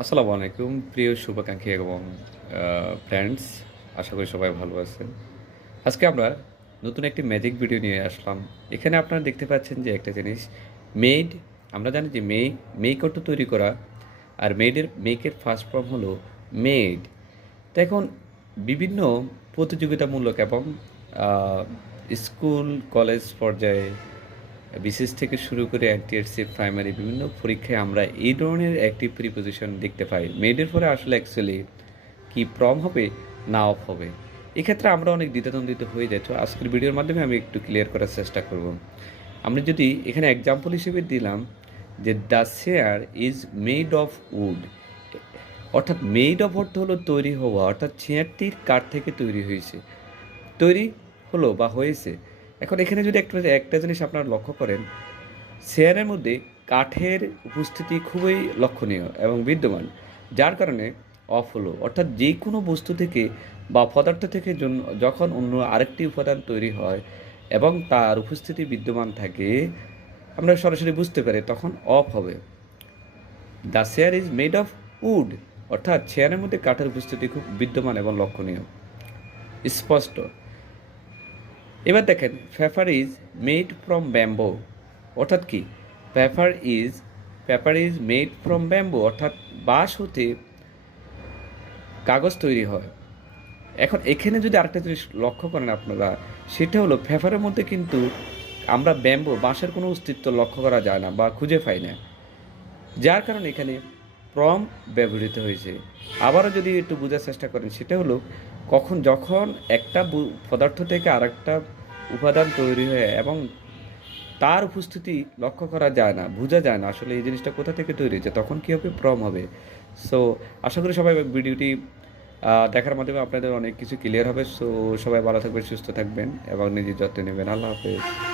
আসসালামু আলাইকুম প্রিয় শুভাকাঙ্ক্ষী এবং ফ্রেন্ডস, আশা করি সবাই ভালো আছেন। আজকে আমরা নতুন একটি ম্যাজিক ভিডিও নিয়ে আসলাম। এখানে আপনারা দেখতে পাচ্ছেন যে একটা জিনিস মেড, আমরা জানি যে মেক অর্থ তৈরি করা, আর মেকের ফার্স্ট ফর্ম হলো মেড। তো এখন বিভিন্ন প্রতিযোগিতামূলক এবং আহ, স্কুল কলেজ পর্যায়ে বিসিএস থেকে শুরু করে এনটিএসসি প্রাইমারি বিভিন্ন পরীক্ষায় আমরা এই ধরনের একটি প্রিপোজিশন দেখতে পাই। মেয়েদের পরে আসলে অ্যাকচুয়ালি কি প্রম হবে না অফ হবে, এক্ষেত্রে আমরা অনেক দ্বিধাদ্বন্দ্বিত হয়ে যাই। তো আজকের ভিডিওর মাধ্যমে আমি একটু ক্লিয়ার করার চেষ্টা করব। আমরা যদি এখানে এক্সাম্পল হিসেবে দিলাম যে the chair is made of wood, অর্থাৎ মেড অফ অর্থ হলো তৈরি হওয়া, অর্থাৎ চেয়ারটির কাঠ থেকে তৈরি হয়েছে, তৈরি হলো বা হয়েছে। এখন এখানে যদি একটা জিনিস আপনারা লক্ষ্য করেন, চেয়ারের মধ্যে কাঠের উপস্থিতি খুবই লক্ষণীয় এবং বিদ্যমান, যার কারণে অফ হলো। অর্থাৎ যে কোনো বস্তু থেকে বা পদার্থ থেকে যখন অন্য আরেকটি উপাদান তৈরি হয় এবং তার উপস্থিতি বিদ্যমান থাকে, আমরা সরাসরি বুঝতে পারি তখন অফ হবে। The chair is made of wood, অর্থাৎ চেয়ারের মধ্যে কাঠের উপস্থিতি খুব বিদ্যমান এবং লক্ষণীয়, স্পষ্ট। এবার দেখেন paper is made from bamboo, অর্থাৎ কি paper is paper is made from bamboo, অর্থাৎ বাঁশ হতে কাগজ তৈরি হয়। এখন এখানে যদি আরেকটা জিনিস লক্ষ্য করেন আপনারা, সেটা হলো পেপারের মধ্যে কিন্তু আমরা ব্যাম্বো বাঁশের কোনো অস্তিত্ব লক্ষ্য করা যায় না বা খুঁজে পাই না, যার কারণে এখানে ফ্রম ব্যবহৃত হয়েছে। আবারও যদি একটু বোঝার চেষ্টা করেন, সেটা হলো যখন একটা পদার্থ থেকে আরেকটা উপাদান তৈরি হয় এবং তার উপস্থিতি লক্ষ্য করা যায় না, বোঝা যায় না আসলে এই জিনিসটা কোথা থেকে তৈরি হয়েছে, তখন কী হবে, ফ্রম হবে। সো আশা করি সবাই ভিডিওটি দেখার মাধ্যমে আপনাদের অনেক কিছু ক্লিয়ার হবে। সো সবাই ভালো থাকবেন, সুস্থ থাকবেন এবং নিজের যত্ন নেবেন। আল্লাহ হাফেজ।